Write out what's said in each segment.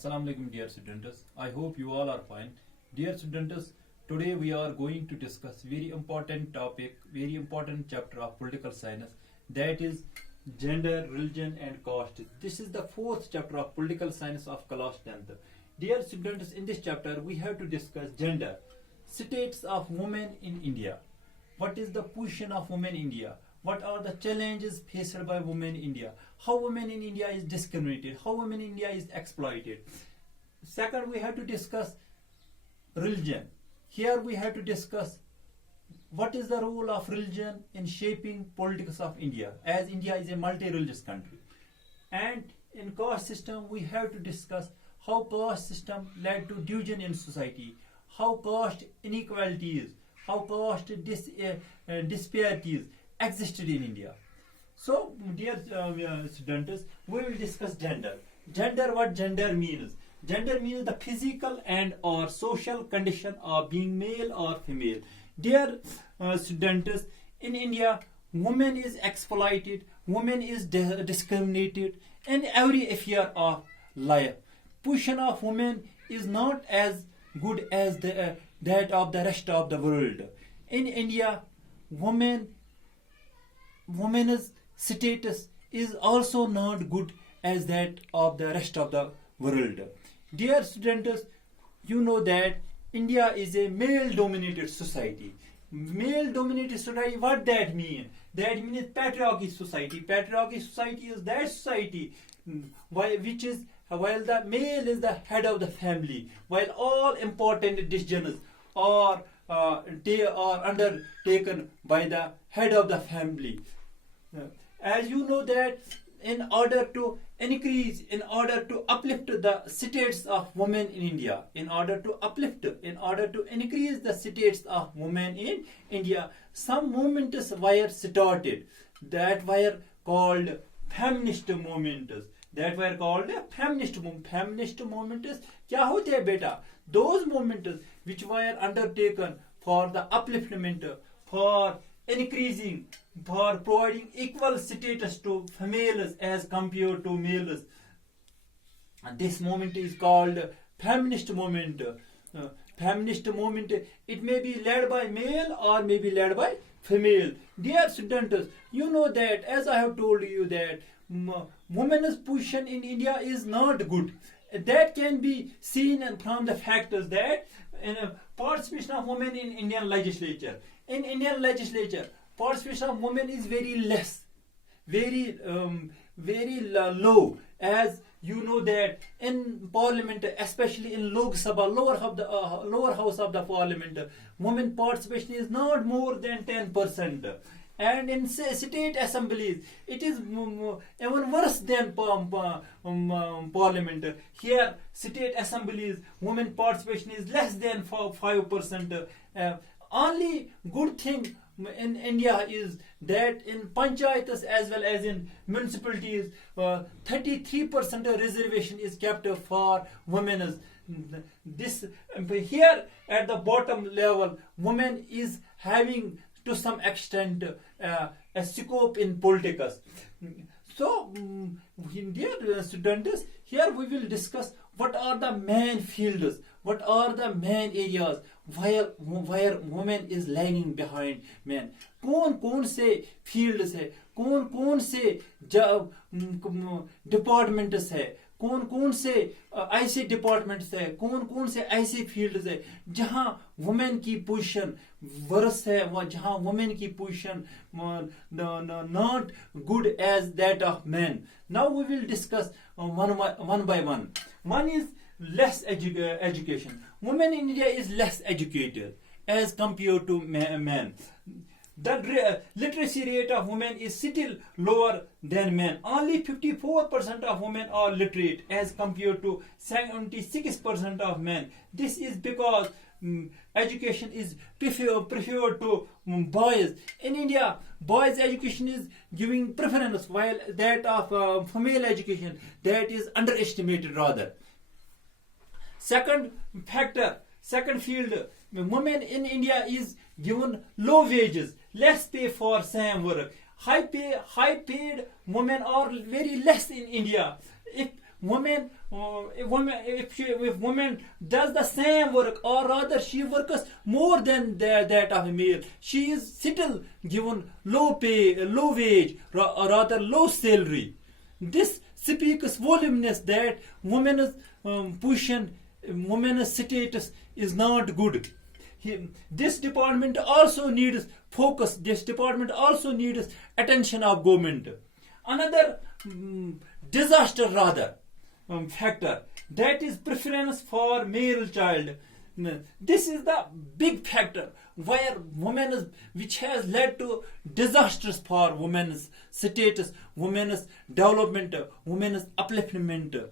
Assalamu alaikum dear students. I hope you all are fine. Dear students, today we are going to discuss very important topic, very important chapter of political science, that is gender, religion and caste. This is the fourth chapter of political science of class 10th. Dear students, in this chapter we have to discuss gender, states of women in India. What is the position of women in India? What are the challenges faced by women in India? How women in India is discriminated? How women in India is exploited? Second, we have to discuss religion. Here we have to discuss what is the role of religion in shaping politics of India, as India is a multi-religious country. And in caste system, we have to discuss how caste system led to division in society, how caste inequalities, how caste disparities existed in India. So, dear students, we will discuss gender. Gender, what gender means? Gender means the physical and or social condition of being male or female. Dear students, in India, women is exploited, women is discriminated in every affair of life. Position of women is not as good as that of the rest of the world. In India, women's status is also not good as that of the rest of the world. Dear students, you know that India is a male-dominated society. Male-dominated society, what that mean? That means patriarchy society. Patriarchy society is that society which is while the male is the head of the family, while all important decisions are undertaken by the head of the family. As you know that in order to increase, in order to uplift the status of women in India, in order to increase the status of women in India, some movements were started that were called feminist movements. Feminist movements. क्या होते हैं बेटा? Those movements which were undertaken for the upliftment, for increasing, for providing equal status to females as compared to males. And this movement is called feminist movement. Feminist movement, it may be led by male or may be led by female. Dear students, you know that as I have told you that women's position in India is not good. That can be seen from the factors that participation of women in Indian legislature. In Indian legislature, participation of women is very less, very low. As you know that in parliament, especially in Lok Sabha, lower house of the parliament, women participation is not more than 10%. And in state assemblies, it is even worse than parliament. Here, state assemblies, women participation is less than 5%. Only good thing in India is that in panchayats as well as in municipalities, 33% reservation is kept for women. This here at the bottom level, women is having to some extent a scope in politics. So, dear students, here we will discuss what are the main fields, what are the main areas where women is lagging behind men. कौन से fields है, कौन से departments है, कौन से ऐसे departments है, कौन से ऐसे फील्ड्स है जहां वुमेन की पोजीशन वर्स है, जहां वुमेन की position not good as that of man. Now we will discuss one by one. One is less education. Women in India is less educated as compared to men. The literacy rate of women is still lower than men. Only 54% of women are literate as compared to 76% of men. This is because education is preferred to boys. In India, boys' education is giving preference, while that of female education, that is underestimated rather. Second field, women in India is given low wages, less pay for same work. High paid women are very less in India. If if woman does the same work, or rather she works more than that of a male, she is still given low pay, low wage, or rather low salary. This speaks voluminous that women's position, women's status is not good. This department also needs focus. This department also needs attention of government. Another disaster rather factor, that is preference for male child. This is the big factor where which has led to disasters for women's status, women's development, women's upliftment.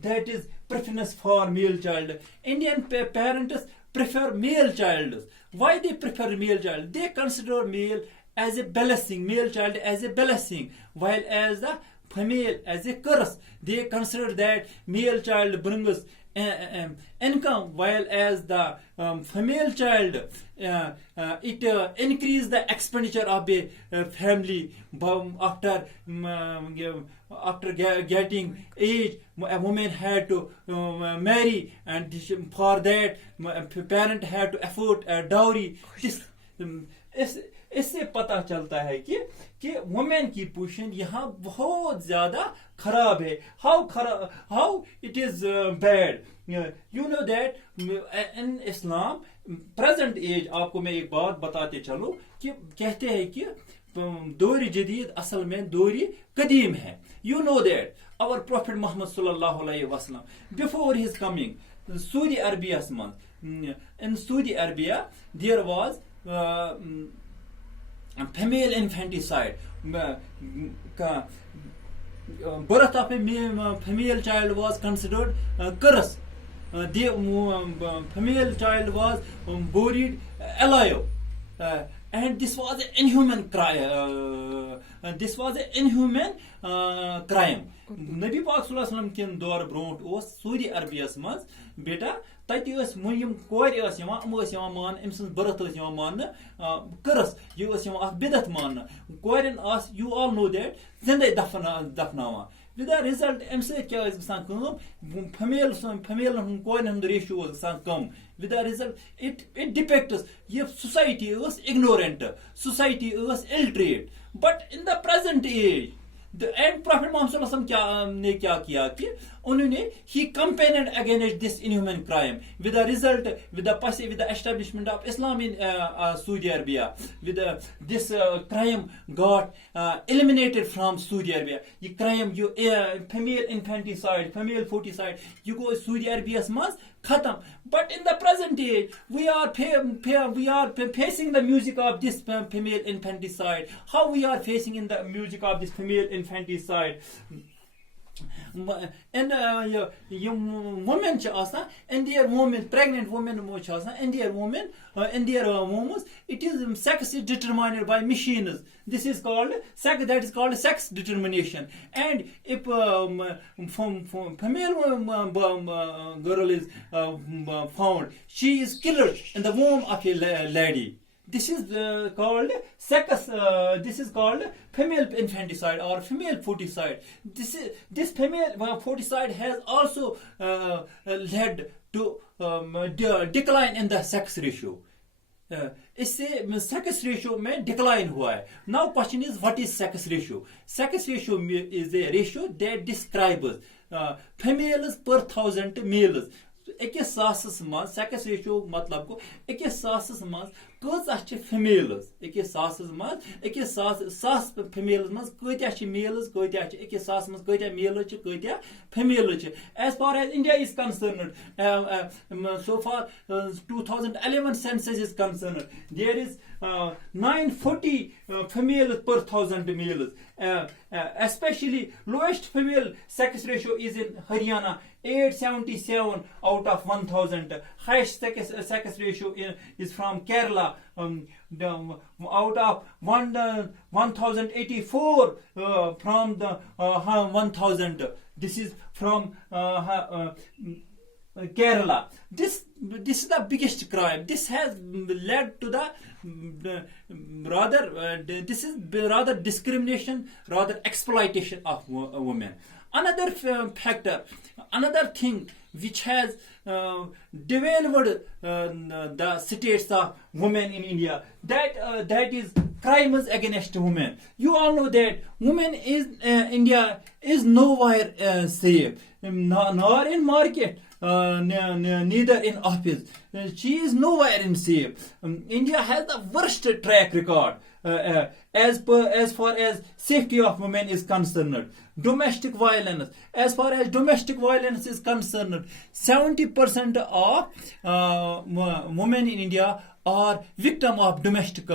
That is preference for male child. Indian parents prefer male child. Why they prefer male child? They consider male as a blessing, male child as a blessing, while as the female as a curse. They consider that male child brings income, while as the female child it increase the expenditure of a family. After getting age, a woman had to marry, and for that parent had to afford a dowry. इससे पता चलता है कि women की position यहाँ बहुत ज्यादा खराब है. How it is bad. You know that in Islam present age, आपको मैं एक बात बताते चलूं कि कहते हैं कि दौर जदीद असल में दौर कदीम है. You know that our Prophet Muhammad sallallahu alaihi wasallam, before his coming, Saudi Arabia, in Saudi Arabia there was female infanticide. Birth of a female child was considered curse. The female child was buried alive, and this was an inhuman crime. Nabi Pak sallallahu alaihi wasallam kin dor bront os Saudi Arabia maz beta tati os yim kor os yawan man imsins birth os yawan man curse, you os yawan ak bidat man korin as, you all know that zinde dafnawa. With the result, MC kya is come female korin hum ratio was come. With the result, it depicts if society is ignorant, society is illiterate. But in the present age, and Prophet Muhammad sallallahu alaihi wasallam ने क्या किया कि उन्होंने he campaigned against this inhuman crime. With the result, with the establishment of Islam in Saudi Arabia, with this crime got eliminated from Saudi Arabia. You crime, you female infanticide, female foeticide, you go Saudi Arabia's mas khatam. But in the present age, we are facing the music of this female infanticide. How we are facing in the music of this female infanticide? And women and their women, pregnant women and their women and their wombs, it is sex is determined by machines. This is called sex, that is called sex determination. And if female girl is found, she is killed in the womb of a lady. This is called sex. This is called female infanticide or female foeticide. This female foeticide has also led to decline in the sex ratio. इससे sex ratio में decline हुआ है. Now question is, what is sex ratio? Sex ratio is a ratio that describes females per thousand males. Ekis sasas maz sex ratio matlab ko ekis sasas maz kۭژاہ چھِ females, ekis sasas maz ekis sas females maz kۭtیاہ چھِ males, kۭtیاہ چھِ ekis sas maz kۭtیاہ males چھِ kۭtیاہ females چھِ. As far as India is concerned, so far 2011 census is concerned, there is 940 females per thousand males. Especially lowest female sex ratio is in Haryana, 877 out of 1000. Highest sex ratio is from Kerala, out of 1084 from the 1000. This is from Kerala. This is the biggest crime. This has led to the this is rather discrimination, rather exploitation of women. Another factor, another thing which has developed the states of women in India, that is crimes against women. You all know that women is India is nowhere safe, nor in market, neither in office. She is nowhere in safe. India has the worst track record as far as safety of women is concerned. Domestic violence, as far as domestic violence is concerned, 70% of women in India are victim of domestic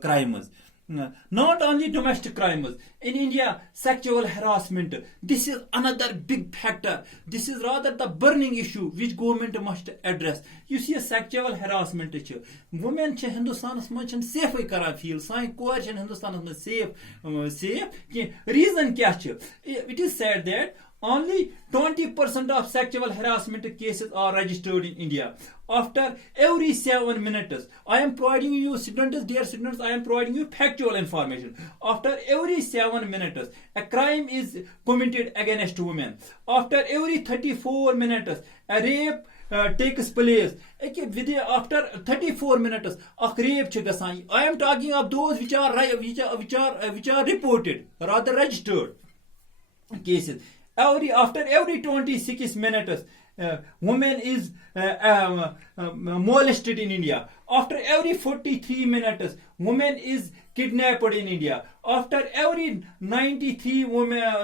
crimes. Not only domestic crimes in India, sexual harassment, this is another big factor. This is rather the burning issue which government must address. You see, sexual harassment, women in Hindustan safe karan feel, sain kor in Hindustan safe. Reason kya? It is said that only 20% of sexual harassment cases are registered in India. After every 7 minutes, I am providing you, students, dear students, I am providing you factual information. After every 7 minutes, a crime is committed against women. After every 34 minutes, a rape takes place. After 34 minutes, a rape gasan. I am talking of those which are reported, rather registered cases. After every 26 minutes, woman is molested in India. After every 43 minutes, woman is kidnapped in India. After every 93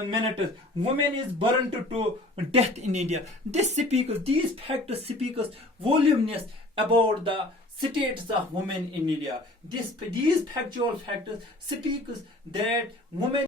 minutes, woman is burned to death in India. These factors speak voluminous about the status of women in India. These factual factors speak that women